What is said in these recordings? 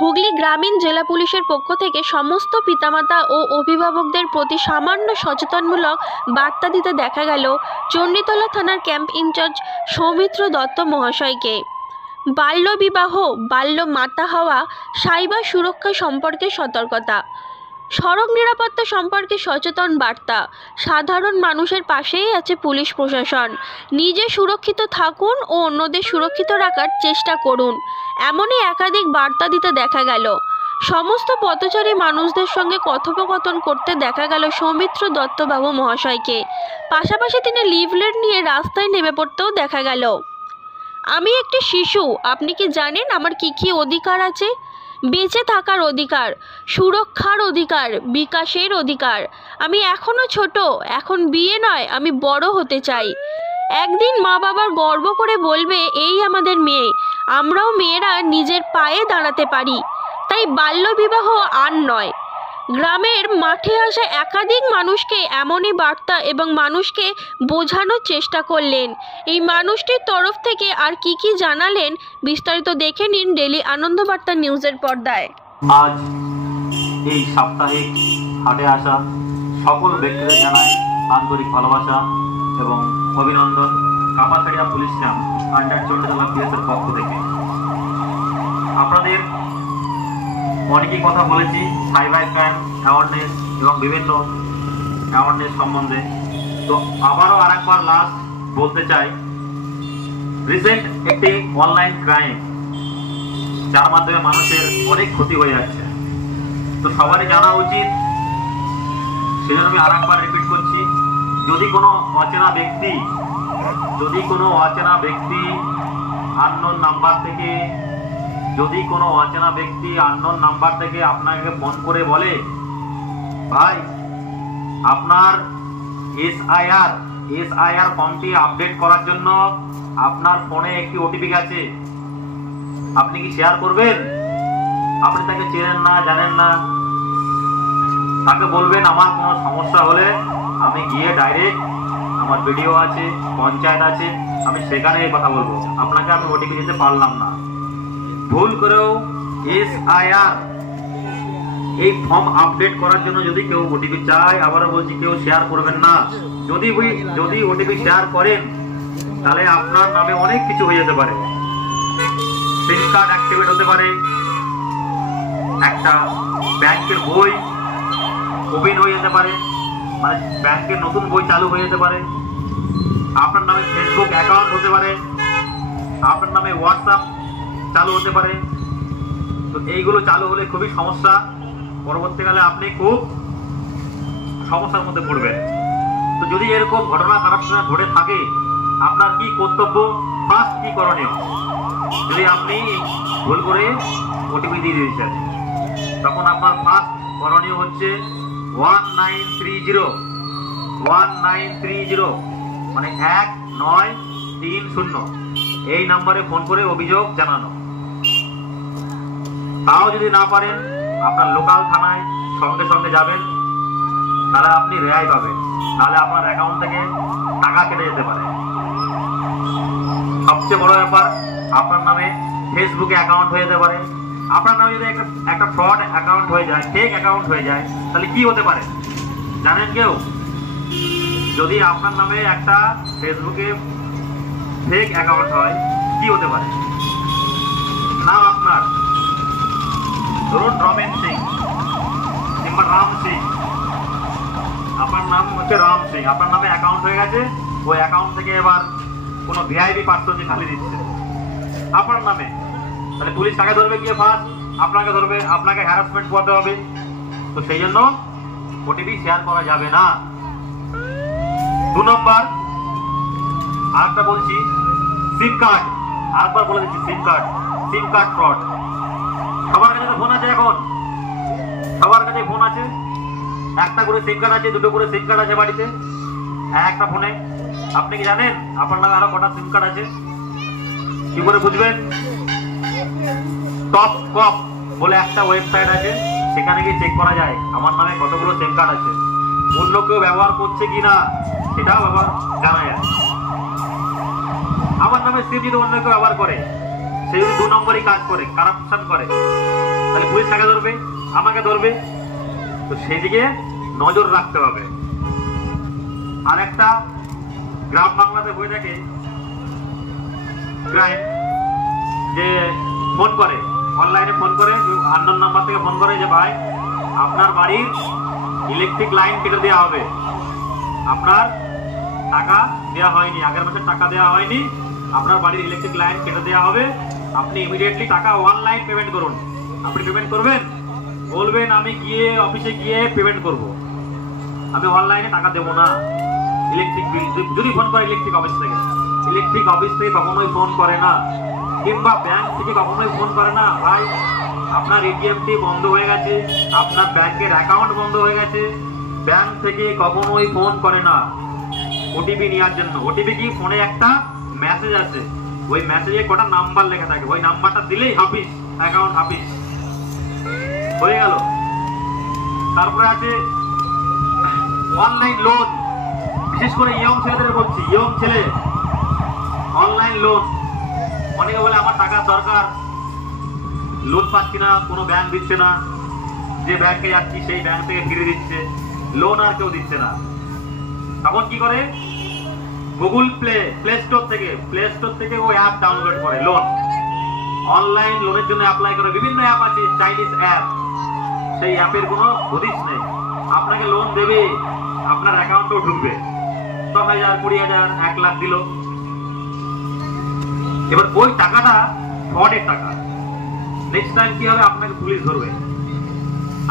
হুগলি গ্রামীণ জেলা পুলিশের পক্ষ থেকে সমস্ত পিতামাতা ও অভিভাবকদের প্রতি সামান্য সচেতনমূলক বার্তা দিতে দেখা গেল চণ্ডীতলা থানার ক্যাম্প ইনচার্জ সৌমিত্র দত্ত মহাশয়কে। বাল্যবিবাহ, বাল্য মাতা হওয়া, সাইবার সুরক্ষা সম্পর্কে সতর্কতা, সড়ক নিরাপত্তা সম্পর্কে সচেতন বার্তা। সাধারণ মানুষের পাশেই আছে পুলিশ প্রশাসন। নিজে সুরক্ষিত থাকুন ও অন্যদের সুরক্ষিত রাখার চেষ্টা করুন, এমনই একাধিক বার্তা দিতে দেখা গেল। সমস্ত পথচারী মানুষদের সঙ্গে কথোপকথন করতে দেখা গেল সৌমিত্র দত্তবাবু মহাশয়কে। পাশাপাশি তিনি লিফলেট নিয়ে রাস্তায় নেমে পড়তেও দেখা গেল। আমি একটি শিশু, আপনি কি জানেন আমার কি কি অধিকার আছে? বেঁচে থাকার অধিকার, সুরক্ষার অধিকার, বিকাশের অধিকার। আমি এখনও ছোট, এখন বিয়ে নয়, আমি বড় হতে চাই। একদিন মা বাবার গর্ব করে বলবে এই আমাদের মেয়ে, আমরাও মেয়েরা নিজের পায়ে দাঁড়াতে পারি। তাই বাল্যবিবাহ আর নয়। গ্রামের মাঠে আসা একাধিক মানুষকে এমনই বার্তা এবং মানুষকে বোঝানোর চেষ্টা করলেন। এই মানুষটির তরফ থেকে আর কি কি জানালেন বিস্তারিত দেখে নিন ডেলি আনন্দবার্তা নিউজের পর্দায়। আজ এই সাপ্তাহিক হাটে আসা সকল ব্যক্তিদের জানাই আন্তরিক ভালোবাসা এবং অভিনন্দন Kapasia police camp under Chanditala পিএসের পক্ষ থেকে। আপনাদের অনেকই কথা বলেছি সাইবার ক্রাইম অ্যাওয়ারনেস এবং বিভিন্ন অ্যাওয়ারনেস সম্বন্ধে। তো আবারও আরেকবার লাস্ট বলতে চাই, রিসেন্ট একটি অনলাইন ক্রাইম যার মাধ্যমে মানুষের অনেক ক্ষতি হয়ে যাচ্ছে, তো সবারই জানা উচিত। সেজন্য আমি আরেকবার রিপিট করছি, যদি কোনো অচেনা ব্যক্তি আননোন নাম্বার থেকে আপনাকে ফোন করে বলে ভাই আপনার এসআইআর ফর্মটি আপডেট করার জন্য আপনার ফোনে একটি ওটিপি গেছে, আপনি কি শেয়ার করবেন? আপনি তাকে চেনেন না, জানেন না, তাকে বলবেন আমার কোনো সমস্যা হলে আমি গিয়ে ডাইরেক্ট আমার ভিডিও আছে, পঞ্চায়েত আছে, আমি সেখানে এই কথা বলবো, আপনাকে আমি ওটিপি দিতে পারলাম না। ভুল করেও এসআইআর এই ফর্ম আপডেট করার জন্য যদি কেউ ওটিপি চায়, আবারও বলছি কেউ শেয়ার করবেন না। যদি ওটিপি শেয়ার করেন তাহলে আপনার নামে অনেক কিছু হয়ে যেতে পারে। সিম কার্ড অ্যাক্টিভেট হতে পারে, একটা ব্যাংকের বই ওপেন হয়ে যেতে পারে, মানে ব্যাংকের নতুন বই চালু হয়ে যেতে পারে, আপনার নামে ফেসবুক অ্যাকাউন্ট হতে পারে, আপনার নামে হোয়াটসঅ্যাপ চালু হতে পারে। তো এইগুলো চালু হলে খুবই সমস্যা, পরবর্তীকালে আপনি খুব সমস্যার মধ্যে পড়বেন। তো যদি এরকম ঘটনা কারোর সঙ্গে ঘটে থাকে, আপনার কি কর্তব্য, ফার্স্ট কি করণীয়? যদি আপনি ভুল করে ওটিপি দিয়ে দিয়েছেন, তখন আপনার ফার্স্ট করণীয় হচ্ছে 1930 মানে 1930 এই নাম্বারে ফোন করে অভিযোগ জানানো। তাও যদি না পারেন, আপনার লোকাল থানায় সঙ্গে সঙ্গে যাবেন, তাহলে আপনি রেহাই পাবেন, নাহলে আপনার অ্যাকাউন্ট থেকে টাকা কেটে যেতে পারে। সবচেয়ে বড় ব্যাপার, আপনার নামে ফেসবুকে অ্যাকাউন্ট হয়ে যেতে পারে। আপনার নামে যদি একটা ফ্রড অ্যাকাউন্ট হয়ে যায়, ফেক অ্যাকাউন্ট হয়ে যায়, তাহলে কি হতে পারে জানেন কেউ? যদি আপনার নামে একটা ফেসবুকে ফেক অ্যাকাউন্ট হয়, কি হতে পারে? নাম আপনার ধরুন রমেন সিং কিংবা রাম সিং, আপনার নাম হচ্ছে রাম সিং, আপনার নামে অ্যাকাউন্ট হয়ে গেছে, ওই অ্যাকাউন্ট থেকে এবার কোনো ভিআইপি পার্সন খালি দিচ্ছে আপনার নামে, তাহলে পুলিশ কাকে ধরবে? গিয়ে ফার্স্ট আপনাকে ধরবে, আপনাকে হ্যারাসমেন্ট করতে হবে। তো সেই জন্য ওটিপি শেয়ার করা যাবে না। 2 নম্বর, আরেকটা বলছি, সিম কার্ড, আরেকবার বলে দিচ্ছি, সিম কার্ড ফ্রড। সবার কাছে ফোন আছে, এখন সবার কাছে ফোন আছে, একটা করে সিম কার্ড আছে, 2টো করে সিম কার্ড আছে বাড়িতে, একটা ফোনে। আপনি কি জানেন আপনার নামে আরো কটা সিম কার্ড আছে? কি করে বুঝবেন? টপ কপ বলে একটা ওয়েবসাইট আছে, সেখানে গিয়ে চেক করা যায় আমার নামে কতগুলো সিম কার্ড আছে, অন্য কেউ ব্যবহার করছে কিনা সেটাও জানা যায়। আমার নামে সিম যদি অন্য কেউ ব্যবহার করে, সে যদি 2 নম্বরই কাজ করে, কারাপশন করে, তাহলে পুলিশ কাকে ধরবে? আমাকে ধরবে। তো সেদিকে নজর রাখতে হবে। আর একটা গ্রাম বাংলাতে হয়ে থাকে ক্রাইম, যে ফোন করে, অনলাইনে ফোন করে, আননোন নাম্বার থেকে ফোন করে যে ভাই আপনার বাড়ির ইলেকট্রিক লাইন কেটে দেওয়া হবে, আপনার টাকা দেওয়া হয়নি, আগের মাসের টাকা দেওয়া হয়নি, আপনার বাড়ির ইলেকট্রিক লাইন কেটে দেওয়া হবে, আপনি ইমিডিয়েটলি টাকা অনলাইন পেমেন্ট করুন। আপনি পেমেন্ট করবেন? বলবেন আমি গিয়ে অফিসে গিয়ে পেমেন্ট করব, আমি অনলাইনে টাকা দেবো না। ইলেকট্রিক বিল যদি ফোন করে ইলেকট্রিক অফিস থেকে, ইলেকট্রিক অফিস থেকে কখনোই ফোন করে না, কিংবা ব্যাংক থেকে কখনোই ফোন করে না ভাই আপনার এটিএমটি বন্ধ হয়ে গেছে, আপনার ব্যাংকের অ্যাকাউন্ট বন্ধ হয়ে গেছে। ব্যাংক থেকে কখনোই ফোন করে না ওটিপি নেওয়ার জন্য। ওটিপি কি? ফোনে একটা মেসেজ আছে, ওই মেসেজে কটা নাম্বার লেখা থাকে, ওই নাম্বারটা দিলেই হাফিস, অ্যাকাউন্ট হাফিস হয়ে গেল। তারপরে আছে অনলাইন লোন, বিশেষ করে ইয়ং ছেলেদের বলছি, ইয়ং ছেলে অনলাইন লোন। অনেকে বলে আমার টাকার দরকার, লোন পাচ্ছি না, কোনো ব্যাংক দিচ্ছে না, যে ব্যাংকে যাচ্ছি সেই ব্যাংক থেকে ফিরে দিচ্ছে, লোন আর কেউ দিচ্ছে না। তখন কি করে? গুগল প্লে স্টোর থেকে ও অ্যাপ ডাউনলোড করে, লোন অনলাইন লোনের জন্য অ্যাপ্লাই করে। বিভিন্ন অ্যাপ আছে, চাইনিজ অ্যাপ, সেই অ্যাপের কোনো হদিস নেই। আপনাকে লোন দেবে, আপনার অ্যাকাউন্টেও ঢুকবে, 10,000, 20,000, 1 লাখ দিল। এবার ওই টাকাটা ফ্রডের টাকা। নেক্সট টাইম কি হবে? আপনাকে পুলিশ ধরবে,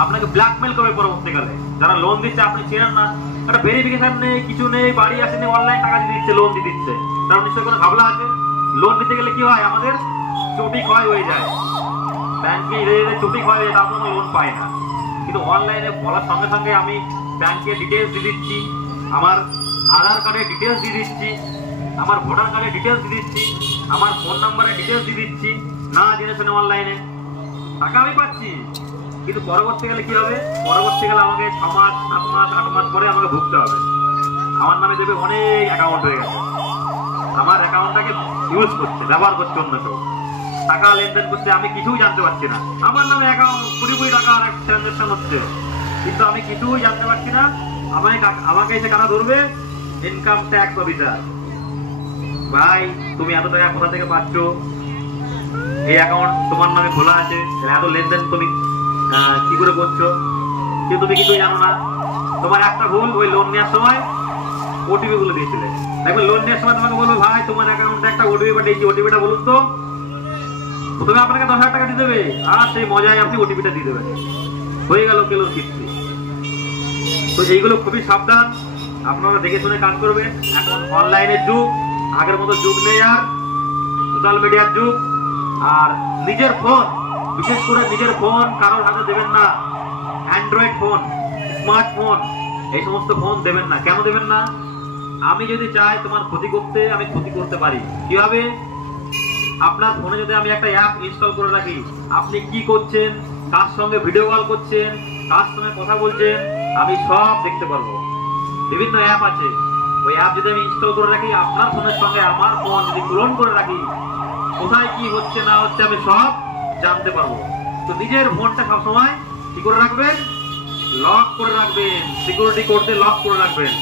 আপনাকে ব্ল্যাকমেল করবে পরবর্তীকালে। যারা লোন দিচ্ছে আপনি চেনেন না, একটা ভেরিফিকেশন নেই, কিছু নেই, বাড়ি আসেনি, অনলাইন টাকা দিয়ে দিচ্ছে, লোন দিয়ে দিচ্ছে, তার নিশ্চয়ই কোনো ঘাবলা আছে। লোন দিতে গেলে কি হয়? আমাদের চুপি ক্ষয় হয়ে যায়, ব্যাংকে চুপি ক্ষয় হয়ে যায়, তার জন্য লোন পায় না। কিন্তু অনলাইনে বলার সঙ্গে সঙ্গে আমি ব্যাংকের ডিটেলস দিয়ে দিচ্ছি, আমার আধার কার্ডের ডিটেলস দিয়ে দিচ্ছি, আমার ভোটার কার্ডের ডিটেলস দিয়ে দিচ্ছি, আমার ফোন নাম্বারের ডিটেলস দিয়ে দিচ্ছি, না জেনে শুনে অনলাইনে টাকা আমি পাচ্ছি। কিন্তু পরবর্তীকালে কি হবে? পরবর্তীকালে আমাকে 6 মাস, 7 মাস, 8 মাস পরে আমাকে ভুগতে হবে। আমার নামে দেবে অনেক অ্যাকাউন্ট হয়ে গেছে, আমার অ্যাকাউন্টটাকে ইউজ করছে, ব্যবহার করছে অন্য কেউ, টাকা লেনদেন করছে, আমি কিছুই জানতে পারছি না। আমার নামে অ্যাকাউন্ট কোটি কোটি টাকা ট্রানজাকশন হচ্ছে, কিন্তু আমি কিছুই জানতে পারছি না। আমাকে এসে কারা ধরবে? Income tax officer. ভাই তুমি এত টাকা কোথা থেকে পাচ্ছ? এই অ্যাকাউন্ট তোমার নামে খোলা আছে, এত লেনদেন তুমি কি করে করছো? কিন্তু তুমি কিছুই জানো না। তোমার একটা ভুল, ওই লোন নেওয়ার সময় ওটিপি বলে দিয়েছিলে। দেখবে লোন নেওয়ার সময় তোমাকে বলবো ভাই তোমার অ্যাকাউন্টে একটা ওটিপি পাঠিয়েছি, ওটিপিটা বলুন তো। প্রথমে আপনাকে 10,000 টাকা দিয়ে দেবে, আর সেই মজায় আপনি ওটিপিটা দিয়ে দেবেন, হয়ে গেল কেলোর কিস্তি। তো এইগুলো খুবই সাবধান, আপনারা দেখে শুনে কাজ করবেন। এখন অনলাইনের যুগ, আগের মতো যুগ নেই আর, সোশ্যাল মিডিয়ার যুগ। আর নিজের ফোন, বিশেষ করে নিজের ফোন কারোর হাতে দেবেন না। অ্যান্ড্রয়েড ফোন, স্মার্টফোন, এই সমস্ত ফোন দেবেন না। কেন দেবেন না? আমি যদি চাই তোমার ক্ষতি করতে, আমি ক্ষতি করতে পারি। কিভাবে? আপনার ফোনে যদি আমি একটা অ্যাপ ইনস্টল করে রাখি, আপনি কি করছেন, কার সঙ্গে ভিডিও কল করছেন, কার সঙ্গে কথা বলছেন, আমি সব দেখতে পারবো। বিভিন্ন অ্যাপ আছে, ওই অ্যাপ যদি আমি ইনস্টল করে রাখি, আপনার ফোনের সঙ্গে আমার ফোন যদি তুলন করে রাখি, কোথায় কি হচ্ছে না হচ্ছে আমি সব জানতে পারবো। তো নিজের ফোনটা সবসময় কি করে রাখবেন? লক করে রাখবেন, সিকিউরিটি করতে লক করে রাখবেন।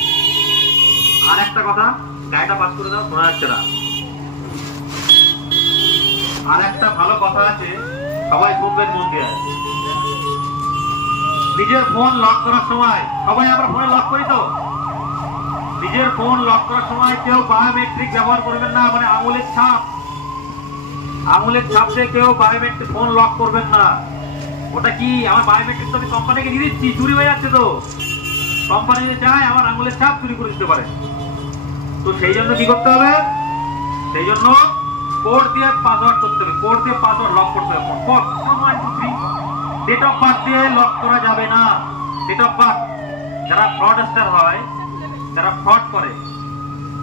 আর একটা কথা, গাড়িটা পাস করে দাও, শোনা যাচ্ছে না। আর একটা ভালো কথা আছে, সবাই শুনবেন মন দিয়ে। নিজের ফোন লক করার সময়, সবাই আমরা ফোনে লক করি তো, নিজের ফোন লক করার সময় কেউ বায়োমেট্রিক ব্যবহার করবেন না, মানে আঙুলের ছাপ। আঙুলের ছাপ দিয়ে কেউ বায়োমেট্রিক ফোন লক করবেন না। ওটা কি? আমার বায়োমেট্রিক তো আমি কোম্পানিকে দিয়ে দিচ্ছি, চুরি হয়ে যাচ্ছে তো। কোম্পানি যদি চায় আমার আঙুলের ছাপ চুরি করে দিতে পারে। তো সেই জন্য কি করতে হবে? সেই জন্য কোড দিয়ে পাসওয়ার্ড করতে হবে, কোড দিয়ে পাসওয়ার্ড লক করতে হবে। কোড 1 2 3। ডেট অফ বার্থ দিয়ে লক করা যাবে না। ডেট অফ বার্থ, যারা ফ্রডস্টার হয়, যারা ফ্রড করে,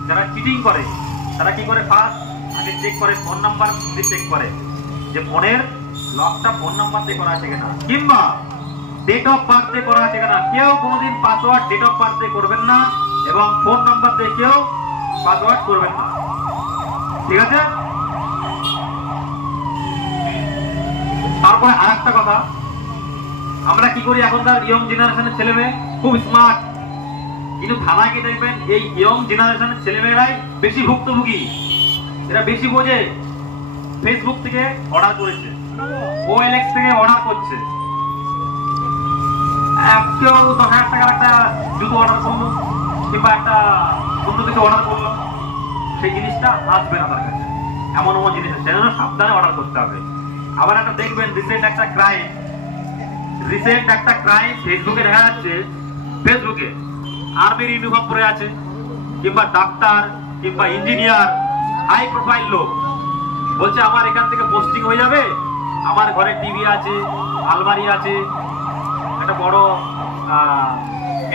যারা চিটিং করে, তারা কি করে? ফার্স্ট আগে চেক করে ফোন নাম্বার দিয়ে চেক করে যে ফোনের লকটা ফোন নাম্বার দিয়ে করা আছে কিনা, কিংবা ডেট অফ বার্থ দিয়ে করা আছে কিনা। কেউ কোনোদিন পাসওয়ার্ড ডেট অফ বার্থ দিয়ে করবেন না, এবং ফোন নাম্বার দিয়ে কেউ পাসওয়ার্ড করবেন না। ঠিক আছে? তারপর তারপরে আরেকটা কথা, আমরা কি করি, এখনকার ইয়ং জেনারেশনের ছেলে মেয়ে খুব স্মার্ট, কিন্তু থানায় গিয়ে দেখবেন এই ইয়ং জেনারেশনের ছেলেমেয়েরাই বেশি ভুক্তভোগী, এরা বেশি বোঝে। ফেসবুক থেকে অর্ডার করেছে, OLX থেকে অর্ডার করছে, কেউ 10,000 টাকার একটা জুতো অর্ডার করলো কিংবা একটা অন্য কিছু অর্ডার করলো, সেই জিনিসটা আসবে না তার কাছে। এমন এমন জিনিস আছে, সেজন্য সাবধানে অর্ডার করতে হবে। আবার একটা দেখবেন রিসেন্ট একটা ক্রাইম ফেসবুকে দেখা যাচ্ছে, ফেসবুকে আর্মির ইউনিফর্ম পরে আছে, কিংবা ডাক্তার কিংবা ইঞ্জিনিয়ার, হাই প্রোফাইল লোক বলছে আমার এখান থেকে পোস্টিং হয়ে যাবে, আমার ঘরে টিভি আছে, আলমারি আছে, একটা বড়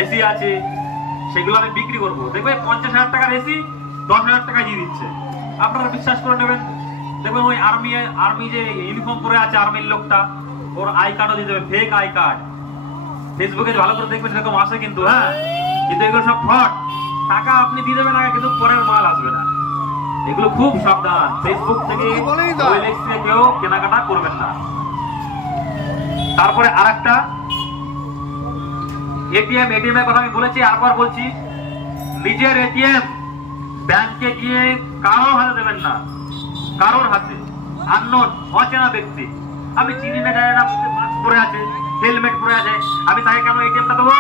এসি আছে, সেগুলো আমি বিক্রি করবো। দেখবে 50,000 টাকার এসি 10,000 টাকা দিয়ে দিচ্ছে, আপনারা বিশ্বাস করে নেবেন। দেখবেন ওই আর্মি যে ইউনিফর্ম পরে আছে আর্মির লোকটা, ওর আই কার্ডও দিয়ে দেবে, ফেক আই কার্ড। ফেসবুকে ভালো করে দেখবেন এরকম আসে কিন্তু, হ্যাঁ, কিন্তু এগুলো সব ফ্রড। টাকা আপনি দিয়ে দেবেন আগে, কিন্তু পরের মাল আসবে না। এগুলো খুব সাবধান, ফেসবুক থেকে OLX থেকে কেউ কেনাকাটা করবেন না। তারপরে আরেকটা, এটিএম এর কথা আমি বলেছি, আরবার বলছি, নিজের এটিএম ব্যাংকে গিয়ে কারোর হাতে দেবেন না, কারোর হাতে। আননোন, অচেনা ব্যক্তি, আমি চিনি না জানি না, মাস্ক পরে আছে, হেলমেট পরে আছে, আমি তাকে কেন এটিএমটা দেবো?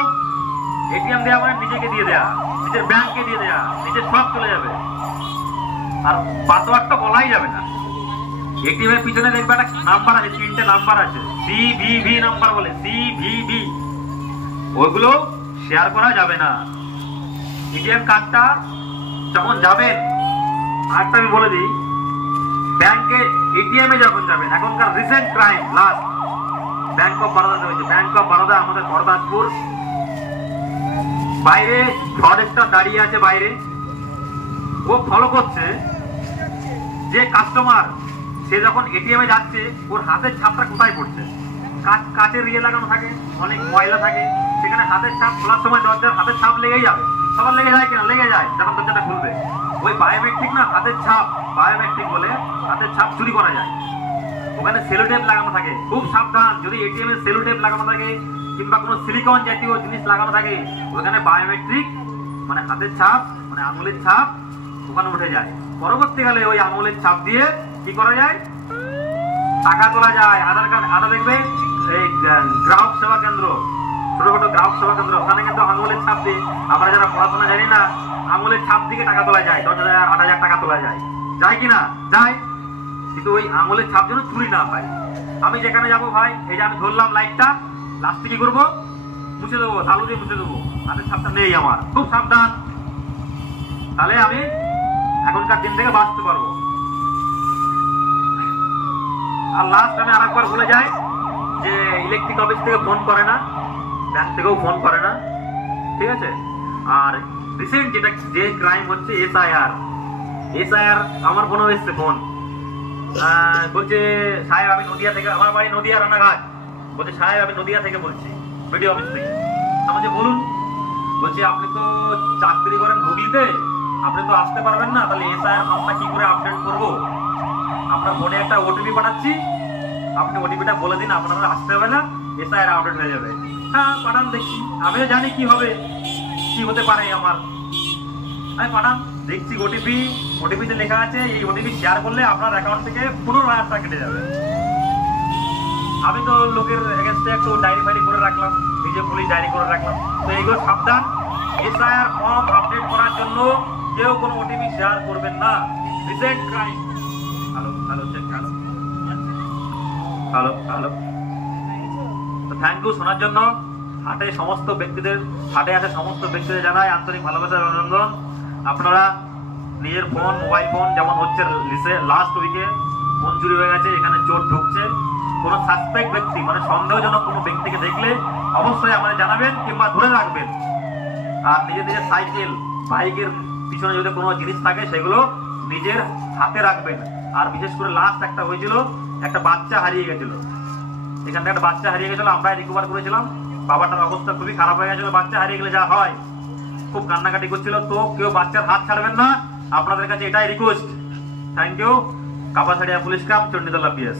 এটিএম দেওয়া মানে নিজেকে দিয়ে দেয়া, নিজের ব্যাংকে দিয়ে দেয়া, নিজের সব চলে যাবে, আর পাসওয়ার্ডটা বলাই যাবে না। এটিএম এর পিছনে দেখবে একটা নাম্বার আছে, 3টে নাম্বার আছে, CVV নাম্বার বলে, CVV, ওইগুলো শেয়ার করা যাবে না। এটিএম কার্ডটা যখন যাবেন, আরেকটা আমি বলে দিই, ব্যাংকে এটিএম এ যখন যাবেন, এখনকার recent crime last bank of Baroda হয়েছে, ব্যাংক অফ বরোদা আমাদের বরদাসপুর, বাইরে ফ্রডস্টার দাঁড়িয়ে আছে বাইরে, ও ফলো করছে যে কাস্টমার, সে যখন এটিএম এ যাচ্ছে ওর হাতের ছাপটা কোথায় পড়ছে। কাচের ইয়ে লাগানো থাকে, অনেক ময়লা থাকে, সেখানে হাতের ছাপ খোলার সময় দরজার হাতের ছাপ লেগেই যাবে। সবার লেগে যায় কিনা? লেগে যায়। যখন দরজাটা খুলবে ওই বায়োমেট্রিক না, হাতের ছাপ, বায়োমেট্রিক বলে হাতের ছাপ চুরি করা যায়। ওখানে সেলোটেপ লাগানো থাকে, খুব সাবধান। যদি এটিএম এ সেলোটেপ লাগানো থাকে কিংবা কোনো সিলিকন জাতীয় জিনিস লাগানো থাকে, ওখানে বায়োমেট্রিক মানে হাতের ছাপ, মানে আঙুলের ছাপ ওখানে উঠে যায়। পরবর্তীকালে ওই আঙুলের ছাপ দিয়ে কি করা যায়? টাকা তোলা যায়। আধার কার্ড, আধার দেখবে এই গ্রাহক সেবা কেন্দ্র, ছোট ছোট গ্রাহক সেবা কেন্দ্র, ওখানে কিন্তু আঙুলের ছাপ দিয়ে, আমরা যারা পড়াশোনা জানি না, আঙুলের ছাপ দিকে টাকা তোলা যায়, 10,000 8,000 টাকা তোলা যায়। যায় কিনা? যায়। কিন্তু ওই আঙুলের ছাপ যেন চুরি না হয়। আমি যেখানে যাবো ভাই, এই যে আমি ধরলাম লাইটটা, লাস্টে কি করবো? মুছে দেবো, তালু দিয়ে মুছে দেবো, হাতের ছাপটা নেই আমার। খুব সাবধান, তাহলে আমি এখনকার দিন থেকে বাঁচতে পারবো। আর লাস্ট আমি আরেকবার বলে যাই যে ইলেকট্রিক অফিস থেকে ফোন করে না, ব্যাংক থেকেও ফোন করে না, ঠিক আছে? আর রিসেন্ট যে ক্রাইম হচ্ছে এসআইআর, আমার ফোনও এসছে ফোন, বলছে সাহেব আমি নদিয়া থেকে, আমার বাড়ি নদিয়া রানাঘাট, বলছে সাহেব আমি নদিয়া থেকে বলছি, বিডিও অফিস থেকে। আমাকে বলুন, বলছে আপনি তো চাকরি করেন হুগলিতে, আপনি তো আসতে পারবেন না, তাহলে এসআইআর ফর্মটা কি করে আপডেট করবো? আপনার ফোনে একটা ওটিপি পাঠাচ্ছি, আপনি ওটিপিটা বলে দিন, আপনারা আসতে হবে না, এসআইআর আপডেট হয়ে যাবে। হ্যাঁ পাঠান, দেখি, আমি জানি কি হবে, কি হতে পারে আমার, আমি পাঠান, দেখছি ওটিপিতে লেখা আছে এই ওটিপি শেয়ার করলে আপনার অ্যাকাউন্ট থেকে 15,000 টাকা কেটে যাবে। আমি তো লোকের এগেন্স্টে একটু ডায়েরি ফাইরি করে রাখলাম, নিজে পুলিশ ডায়েরি করে রাখলাম। তো এইগুলো সাবধান, এসআইআর ফর্ম আপডেট করার জন্য কেউ কোনো ওটিপি শেয়ার করবেন না। Recent crime. হ্যালো। তো থ্যাংক ইউ শোনার জন্য। হাটে আসা সমস্ত ব্যক্তিদের জানাই আন্তরিক ভালোবাসার অভিনন্দন। আপনারা নিজের ফোন, মোবাইল ফোন, যেমন হচ্ছে লাস্ট উইকে ফোন চুরি হয়ে গেছে, এখানে চোর ঢুকছে, কোনো সাসপেক্ট ব্যক্তি মানে সন্দেহজনক কোনো ব্যক্তিকে দেখলে অবশ্যই আমাদের জানাবেন কিংবা ধরে রাখবেন। আর নিজের সাইকেল, বাইকের পিছনে যদি কোনো জিনিস থাকে সেগুলো নিজের হাতে রাখবেন। আর বিশেষ করে লাস্ট একটা হয়েছিল, একটা বাচ্চা হারিয়ে গেছিল, এখান থেকে একটা বাচ্চা হারিয়ে গেছিল, আমরাই রিকভার করেছিলাম। বাবাটার অবস্থা খুবই খারাপ হয়ে গেছিল, বাচ্চা হারিয়ে গেলে যা হয়, খুব কান্নাকাটি করছিল। তো কেউ বাচ্চার হাত ছাড়বেন না, আপনাদের কাছে এটাই request. Thank you. Kapasaria police camp, Chanditala PS।